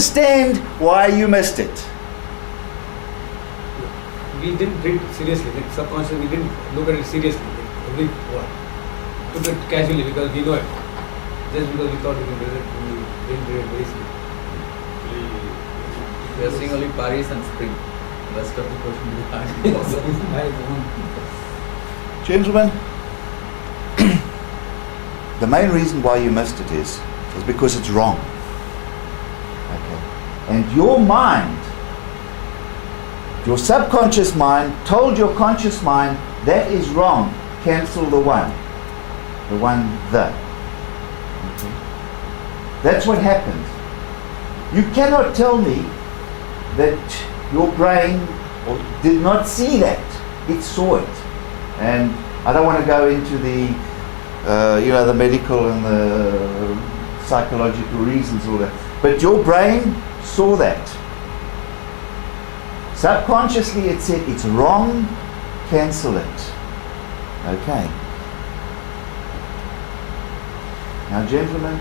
understand why you missed it? We didn't treat it seriously, like subconsciously, we didn't look at it seriously, like every word. Took it casually because we know it. Just because we thought we could do it, we didn't do it very seriously. We are seeing only Paris and Spring. The rest of the question we can't. Gentlemen, the main reason why you missed it is because it's wrong. Okay. And your mind, your subconscious mind told your conscious mind that is wrong. Cancel the one. The one, the. Okay. That's what happens. You cannot tell me that your brain did not see that. It saw it. And I don't want to go into the the medical and the psychological reasons, all that. But your brain saw that. Subconsciously it said, it's wrong, cancel it. Okay. Now, gentlemen,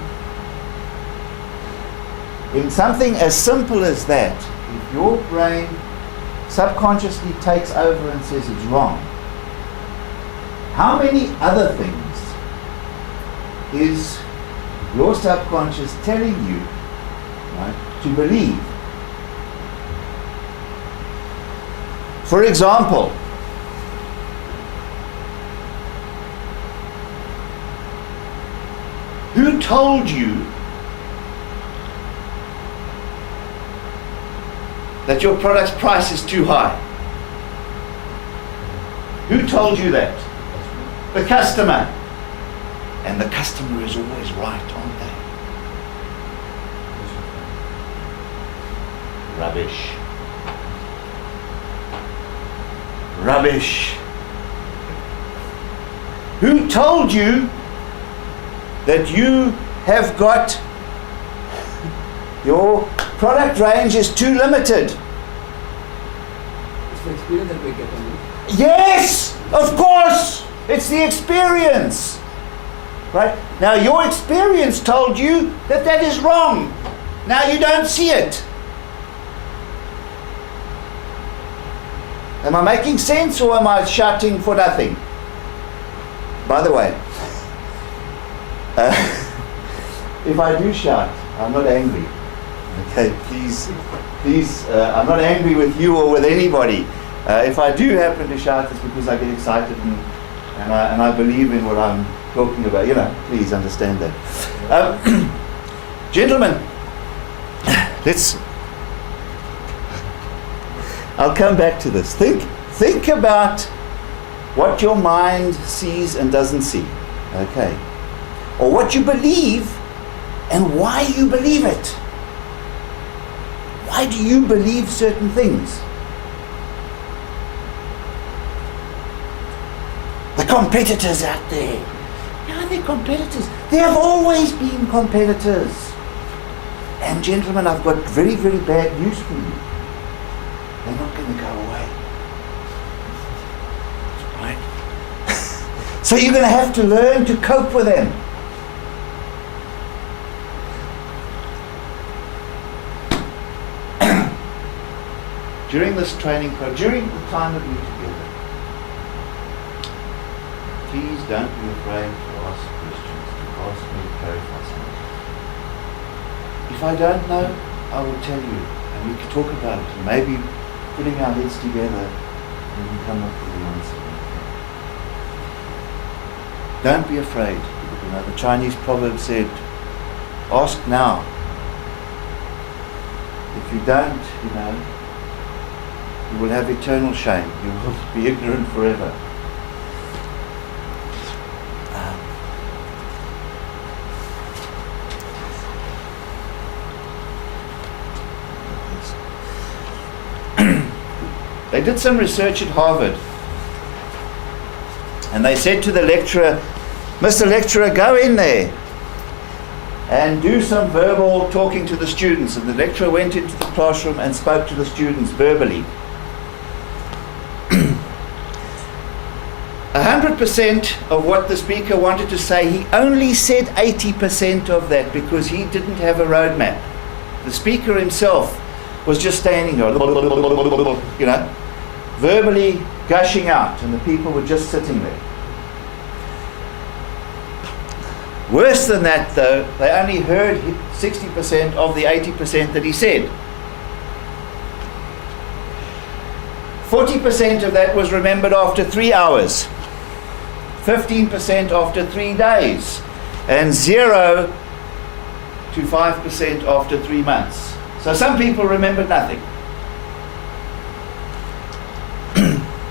in something as simple as that, if your brain subconsciously takes over and says it's wrong, how many other things is your subconscious telling you, right, to believe? For example, who told you that your product's price is too high? Who told you that? The customer. And the customer is always right, aren't they? Rubbish. Rubbish. Who told you that you have got your product range is too limited? It's the experience that we get. Yes, of course. It's the experience. Right? Now your experience told you that that is wrong. Now you don't see it. Am I making sense, or am I shouting for nothing? By the way, if I do shout, I'm not angry. Okay, please, I'm not angry with you or with anybody. If I do happen to shout, it's because I get excited and I believe in what I'm talking about. Please understand that. Gentlemen, I'll come back to this. Think about what your mind sees and doesn't see. Okay. Or what you believe and why you believe it. Why do you believe certain things? The competitors out there. Yeah, they're competitors. They have always been competitors. And gentlemen, I've got very, very bad news for you. They're not going to go away. Right? So you're going to have to learn to cope with them. During this training program, during the time that we're together, please don't be afraid to ask questions, to ask me to clarify something. If I don't know, I will tell you, and we can talk about it, and maybe putting our heads together, we can come up with the answer. Don't be afraid. The Chinese proverb said, ask now. If you don't, you will have eternal shame. You will be ignorant forever. They did some research at Harvard, and they said to the lecturer, Mr. Lecturer, go in there and do some verbal talking to the students. And the lecturer went into the classroom and spoke to the students verbally. 100% of what the speaker wanted to say, he only said 80% of that because he didn't have a roadmap. The speaker himself was just standing there, you know, verbally gushing out, and the people were just sitting there. Worse than that, though, they only heard 60% of the 80% that he said. 40% of that was remembered after 3 hours, 15% after 3 days, and 0 to 5% after 3 months. So some people remembered nothing.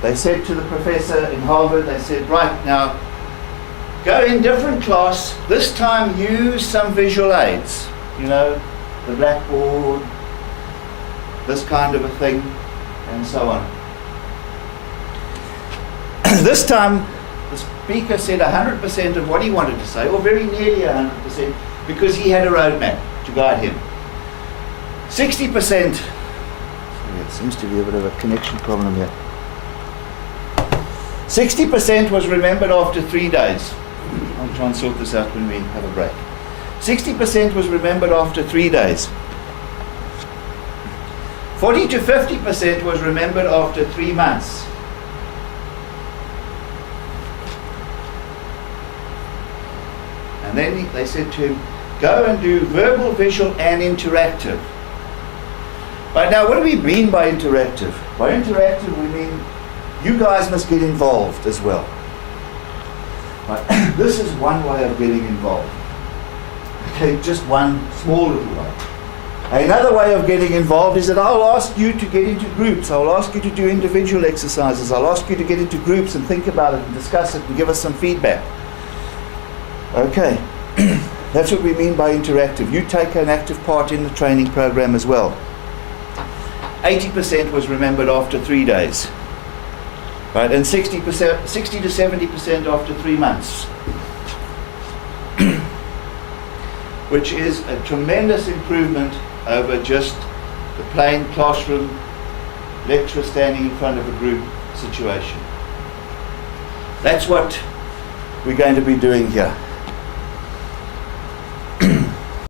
They said to the professor in Harvard, they said, right, now go in different class, this time use some visual aids, you know, the blackboard, this kind of a thing, and so on. This time, the speaker said 100% of what he wanted to say, or very nearly 100%, because he had a roadmap to guide him. 60%, sorry, it seems to be a bit of a connection problem here. 60% was remembered after 3 days. I'll try and sort this out when we have a break. 60% was remembered after 3 days. 40 to 50% was remembered after 3 months. And then they said to him, go and do verbal, visual, and interactive. Right, now, what do we mean by interactive? By interactive, we mean you guys must get involved as well. Right. This is one way of getting involved. Okay, just one small little way. Another way of getting involved is that I'll ask you to get into groups. I'll ask you to do individual exercises. I'll ask you to get into groups and think about it and discuss it and give us some feedback. Okay, that's what we mean by interactive. You take an active part in the training program as well. 80% was remembered after 3 days. Right, and 60 to 70% after 3 months. Which is a tremendous improvement over just the plain classroom lecturer standing in front of a group situation. That's what we're going to be doing here.